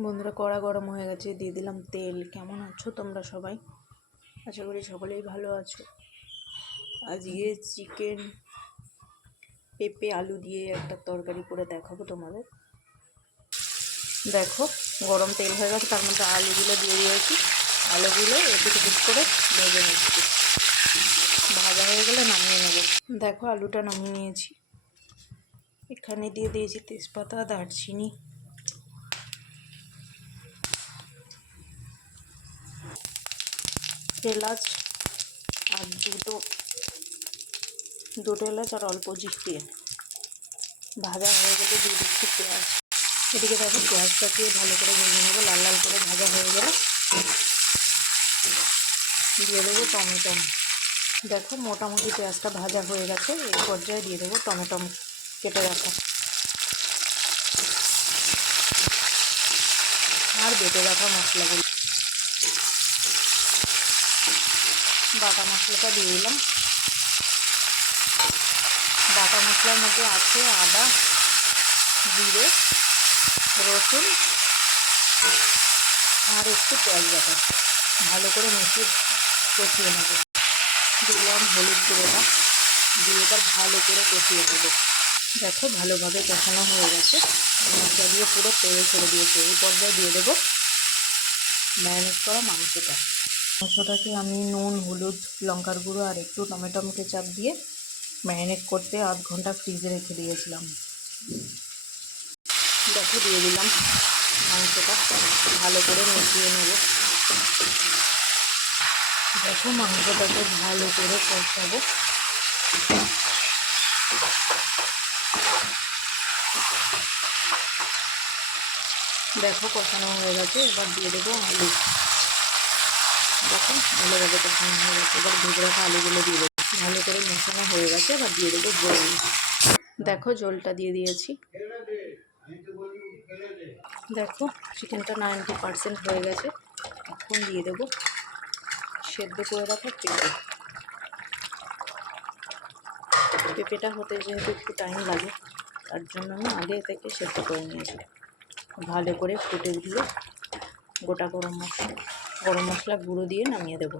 বন্ধুরা, কড়া গরম হয়ে গেছে, দিয়ে দিলাম তেল। কেমন আছো তোমরা সবাই? আশা করি সকলেই ভালো আছো। আজকে চিকেন পেঁপে আলু দিয়ে একটা তরকারি করে দেখাবো তোমাদের। দেখো, গরম তেল হয়ে গেছে, তার মধ্যে আলুগুলো দিয়ে দিয়েছি। আলুগুলো একটু করে ভেজে নিচ্ছি। ভাজা হয়ে গেলে নামিয়ে নেব। দেখো, আলুটা নামিয়ে নিয়েছি। এখানে দিয়ে দিয়েছি তেজপাতা, দারচিনি, এলাচ আর দুটো এলাচ আর অল্প জিরে। ভাজা হয়ে গেলে দিয়ে দিচ্ছি পেঁয়াজ। এদিকে দেখো, পেঁয়াজটাকে ভালো করে ভেজে নেবো। লাল লাল করে ভাজা হয়ে গেলে দিয়ে দেবো টমেটো। দেখো, মোটামুটি পেঁয়াজটা ভাজা হয়ে গেছে। এই পর্যায়ে দিয়ে দেবো টমেটো কেটে রাখা আর বেটে রাখা মশলাগুলো। বাটা মশলাটা দিয়ে দিলাম। বাটা মশলার মধ্যে আছে আদা, জিরে, রসুন আর একটু পেঁয়াজ বাটা। ভালো করে মিশিয়ে কষিয়ে নেব। দিলাম হলুদ গুঁড়োটা, দিয়ে এবার ভালো করে কষিয়ে নেব। দেখো, ভালোভাবে কষানো হয়ে গেছে। মশলা দিয়ে পুরো তেল ছেড়ে দিয়েছে। এই পর্যায়ে দিয়ে দেবো ম্যারিনেট করা মাংসটাকে আমি নুন, হলুদ, লঙ্কার গুঁড়ো আর একটু টমেটো কেচাপ দিয়ে ম্যারিনেট করতে আধ ঘন্টা ফ্রিজে রেখে দিয়েছিলাম। দেখো, দিয়ে দিলাম মাংসটা, ভালো করে মিশিয়ে নেব। দেখো, মাংসটাকে ভালো করে কষাবো। দেখো, কষানো হয়ে গেছে। এবার দিয়ে দেবো আলু। দেখো, ভালোভাবে কষানো হয়ে গেছে। এবার ভেজে রাখা আলুগুলো দিয়ে দেবো। ভালো করে মেশানো হয়ে গেছে। এবার দিয়ে দেবো জল। দেখো, জলটা দিয়ে দিয়েছি। দেখো, চিকেনটা 90% হয়ে গেছে। এখন দিয়ে দেবো সেদ্ধ করে রাখা পেঁপেটা হতে যেহেতু একটু টাইম লাগে, তার জন্য আমি আগে থেকে সেদ্ধ করে নিয়েছি। ভালো করে ফুটে উঠলে গোটা গরম মশলা গুঁড়ো দিয়ে নামিয়ে দেবো।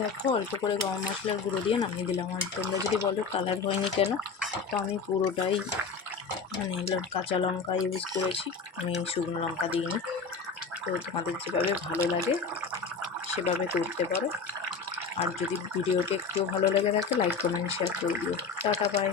দেখো, অল্প করে গরম মশলার গুঁড়ো দিয়ে নামিয়ে দিলাম। আর তোমরা যদি বলো কালার হয়নি কেন, তো আমি পুরোটাই কাঁচা লঙ্কা ইউজ করেছি, আমি শুকনো লঙ্কা দিইনি। তো তোমাদের যেভাবে ভালো লাগে সেভাবে করতে পারো। আর যদি ভিডিওটি একটু ভালো লেগে থাকে, লাইক, কমেন্ট, শেয়ার করে দিও। Ta-ta, by.